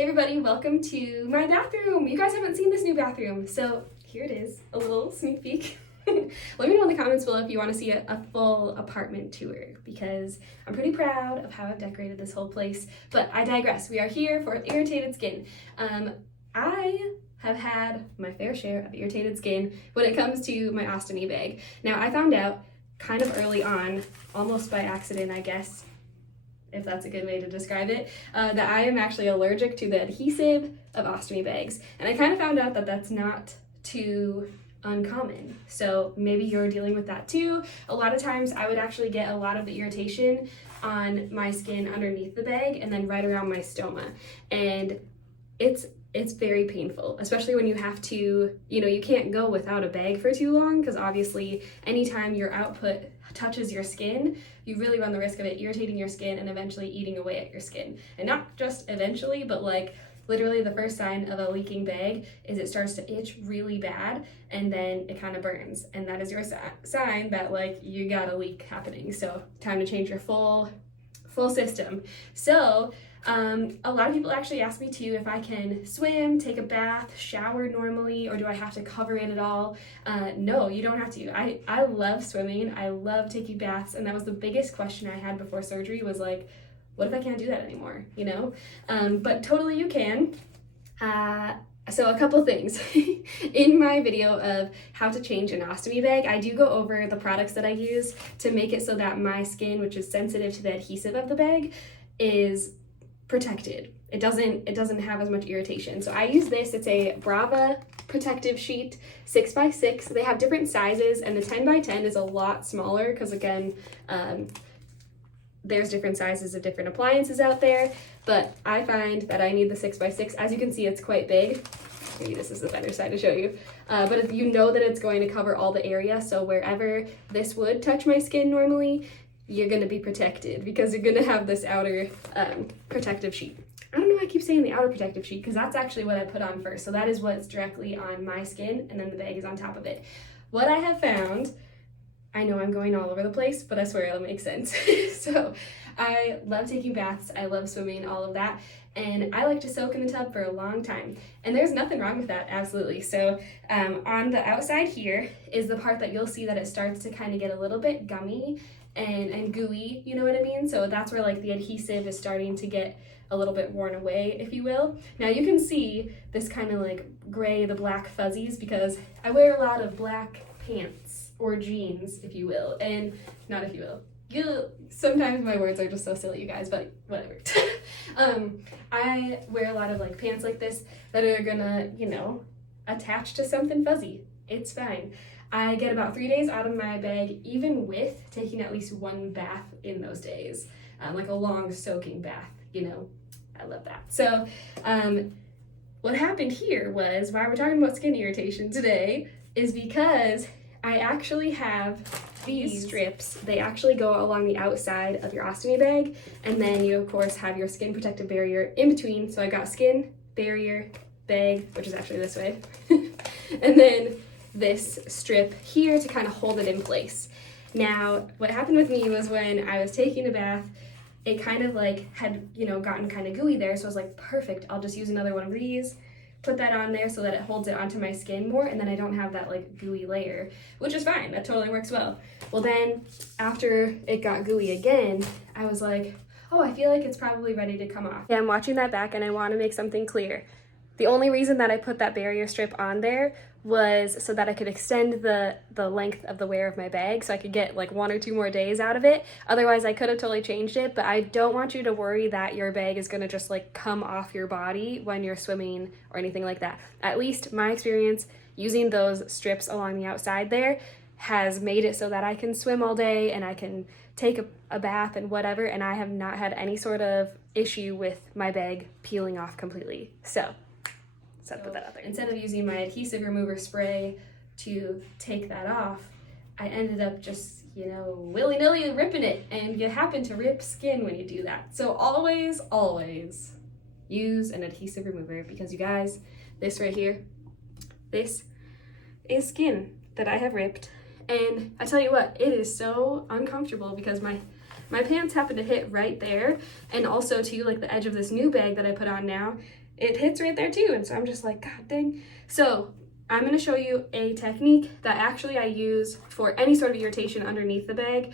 Hey everybody, welcome to my bathroom. You guys haven't seen this new bathroom, so here it is, a little sneak peek. Let me know in the comments below if you want to see a full apartment tour, because I'm pretty proud of how I've decorated this whole place. But I digress. We are here for irritated skin. I have had my fair share of irritated skin when it comes to my ostomy bag. Now, I found out kind of early on, almost by accident, I guess, if that's a good way to describe it, that I am actually allergic to the adhesive of ostomy bags. And I kind of found out that that's not too uncommon. So maybe you're dealing with that too. A lot of times I would actually get a lot of the irritation on my skin underneath the bag and then right around my stoma. And it's very painful, especially when you have to, you can't go without a bag for too long, because obviously anytime your output touches your skin, you really run the risk of it irritating your skin and eventually eating away at your skin. And not just eventually, but like literally the first sign of a leaking bag is it starts to itch really bad and then it kind of burns. And that is your sign that like you got a leak happening. So time to change your full system. So a lot of people actually ask me too if I can swim, take a bath, shower normally, or do I have to cover it at all? No, you don't have to. I love swimming. I love taking baths. And that was the biggest question I had before surgery was like, what if I can't do that anymore? But totally you can. So a couple things. In my video of how to change an ostomy bag, I do go over the products that I use to make it so that my skin, which is sensitive to the adhesive of the bag, is protected. It doesn't have as much irritation. So I use this. It's a Brava protective sheet, 6x6. They have different sizes, and the 10x10 is a lot smaller because again, there's different sizes of different appliances out there, but I find that I need the 6x6. As you can see, it's quite big. Maybe this is the better side to show you. But if you know that it's going to cover all the area, so wherever this would touch my skin normally, you're going to be protected because you're going to have this outer protective sheet. I don't know why I keep saying the outer protective sheet, because that's actually what I put on first. So that is what's directly on my skin, and then the bag is on top of it. What I have found, I know I'm going all over the place, but I swear it'll make sense. So I love taking baths, I love swimming, all of that, and I like to soak in the tub for a long time. And there's nothing wrong with that, absolutely. So on the outside here is the part that you'll see that it starts to kind of get a little bit gummy and gooey, you know what I mean? So that's where like the adhesive is starting to get a little bit worn away, if you will. Now you can see this kind of like gray, the black fuzzies, because I wear a lot of black pants or jeans, if you will, and not if you will. Sometimes my words are just so silly, you guys, but whatever. I wear a lot of like pants like this that are gonna, attach to something fuzzy. It's fine. I get about 3 days out of my bag, even with taking at least one bath in those days, like a long soaking bath, I love that. So what happened here was, why we're talking about skin irritation today, is because I actually have these strips. They actually go along the outside of your ostomy bag, and then you of course have your skin protective barrier in between. So I got skin, barrier, bag, which is actually this way, and then this strip here to kind of hold it in place. Now, what happened with me was when I was taking a bath, it kind of like had, gotten kind of gooey there. So I was like, perfect, I'll just use another one of these, put that on there so that it holds it onto my skin more, and then I don't have that like gooey layer, which is fine. That totally works well. Well, then after it got gooey again, I was like, oh, I feel like it's probably ready to come off. Yeah, I'm watching that back and I want to make something clear. The only reason that I put that barrier strip on there was so that I could extend the length of the wear of my bag, so I could get like 1 or 2 more days out of it. Otherwise, I could have totally changed it, but I don't want you to worry that your bag is gonna just like come off your body when you're swimming or anything like that. At least my experience using those strips along the outside there has made it so that I can swim all day and I can take a bath and whatever, and I have not had any sort of issue with my bag peeling off completely. So put that out there. Instead of using my adhesive remover spray to take that off, I ended up just, willy-nilly ripping it, and you happen to rip skin when you do that. So always, always use an adhesive remover, because you guys, this right here, this is skin that I have ripped. And I tell you what, it is so uncomfortable because my pants happen to hit right there, and also too, like the edge of this new bag that I put on now it hits right there too. And so I'm just like, God dang. So I'm going to show you a technique that actually I use for any sort of irritation underneath the bag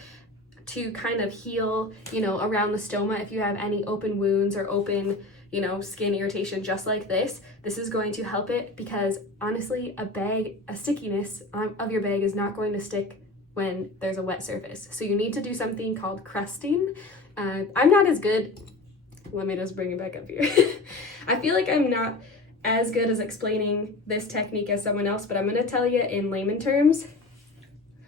to kind of heal, you know, around the stoma. If you have any open wounds or open, you know, skin irritation just like this is going to help it, because honestly, a stickiness of your bag is not going to stick when there's a wet surface. So you need to do something called crusting. I'm not as good. Let me just bring it back up here. I feel like I'm not as good as explaining this technique as someone else, but I'm going to tell you in layman terms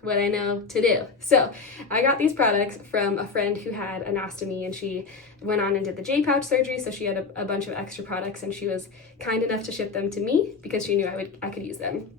what I know to do. So I got these products from a friend who had an ostomy, and she went on and did the J-pouch surgery, so she had a bunch of extra products, and she was kind enough to ship them to me because she knew I could use them.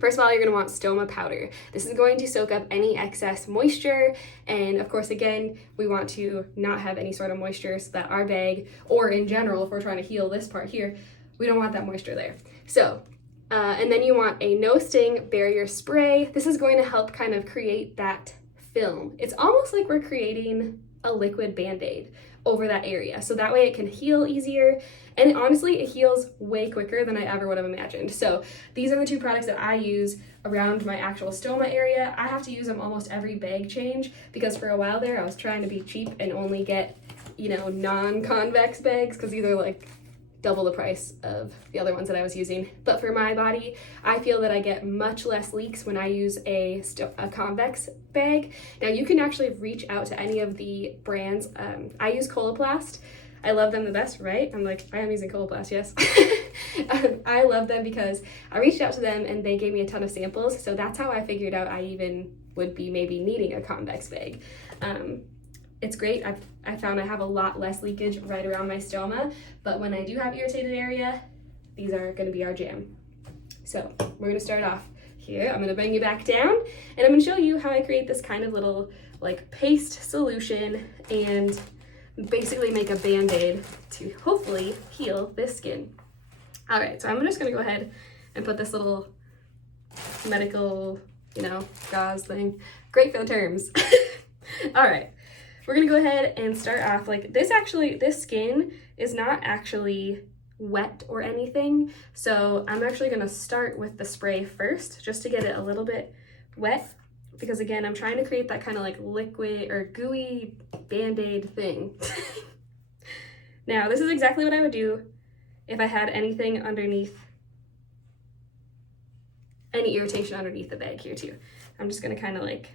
First of all, you're going to want stoma powder. This is going to soak up any excess moisture, and of course, again, we want to not have any sort of moisture so that our bag, or in general, if we're trying to heal this part here, we don't want that moisture there. So and then you want a no-sting barrier spray. This is going to help kind of create that film. It's almost like we're creating a liquid Band-Aid over that area, so that way it can heal easier, and honestly, it heals way quicker than I ever would have imagined. So these are the two products that I use around my actual stoma area. I have to use them almost every bag change, because for a while there I was trying to be cheap and only get, you know, non-convex bags, because these are like double the price of the other ones that I was using. But for my body, I feel that I get much less leaks when I use a convex bag. Now you can actually reach out to any of the brands. I use Coloplast. I love them the best, right? I'm like, I am using Coloplast, yes. I love them because I reached out to them and they gave me a ton of samples. So that's how I figured out I even would be maybe needing a convex bag. It's great. I found I have a lot less leakage right around my stoma, but when I do have irritated area, these are going to be our jam. So we're going to start off here. I'm going to bring you back down, and I'm going to show you how I create this kind of little like paste solution and basically make a Band-Aid to hopefully heal this skin. All right, so I'm just going to go ahead and put this little medical, you know, gauze thing. Great for the terms. All right. We're gonna go ahead and start off like this. Actually, this skin is not actually wet or anything, so I'm actually gonna start with the spray first just to get it a little bit wet, because again, I'm trying to create that kind of like liquid or gooey Band-Aid thing. Now, this is exactly what I would do if I had anything underneath, any irritation underneath the bag here too. I'm just gonna kind of like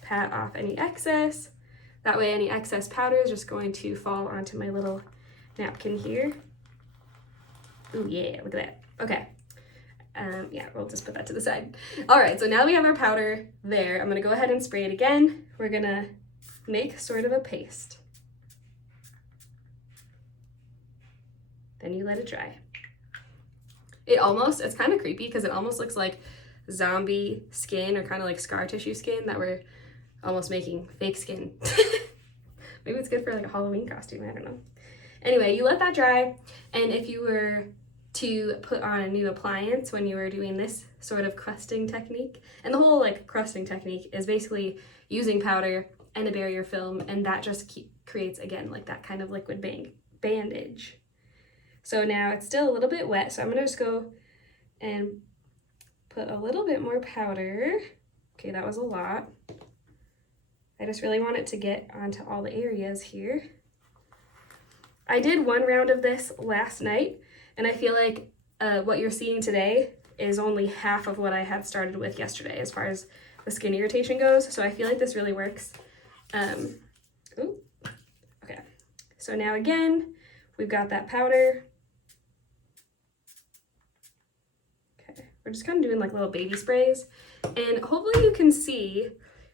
pat off any excess. That way any excess powder is just going to fall onto my little napkin here. Ooh, yeah, look at that. Okay. Yeah, we'll just put that to the side. All right, so now we have our powder there. I'm gonna go ahead and spray it again. We're gonna make sort of a paste. Then you let it dry. It's kind of creepy because it almost looks like zombie skin or kind of like scar tissue skin that we're almost making fake skin. Maybe it's good for like a Halloween costume, I don't know. Anyway, you let that dry, and if you were to put on a new appliance when you were doing this sort of crusting technique, and the whole like crusting technique is basically using powder and a barrier film, and that just creates again like that kind of liquid bandage. So now it's still a little bit wet, so I'm gonna just go and put a little bit more powder. Okay, that was a lot. I just really want it to get onto all the areas here. I did one round of this last night, and I feel like what you're seeing today is only half of what I had started with yesterday as far as the skin irritation goes, so I feel like this really works. Ooh, okay. So now again, we've got that powder. Okay, we're just kind of doing like little baby sprays, and hopefully you can see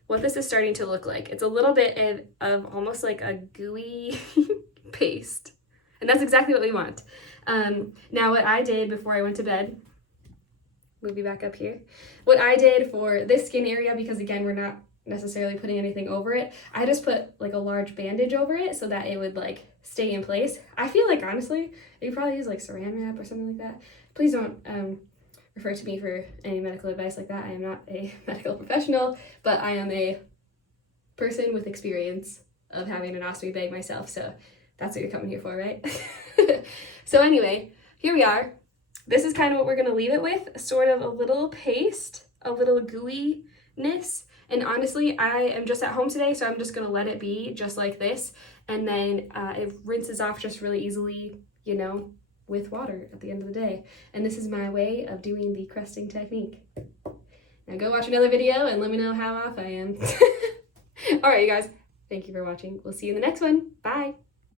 what this is starting to look like. It's a little bit of almost like a gooey paste. And that's exactly what we want. Now what I did before I went to bed, move you back up here. What I did for this skin area, because again, we're not necessarily putting anything over it, I just put like a large bandage over it so that it would like stay in place. I feel like honestly, you could probably use like saran wrap or something like that. Please don't refer to me for any medical advice like that. I am not a medical professional, but I am a person with experience of having an ostomy bag myself, so that's what you're coming here for, right? So anyway, here we are. This is kind of what we're going to leave it with, sort of a little paste, a little gooey-ness. And honestly, I am just at home today, so I'm just going to let it be just like this. And then it rinses off just really easily, you know, with water at the end of the day. And this is my way of doing the crusting technique. Now go watch another video and let me know how off I am. All right, you guys. Thank you for watching. We'll see you in the next one. Bye.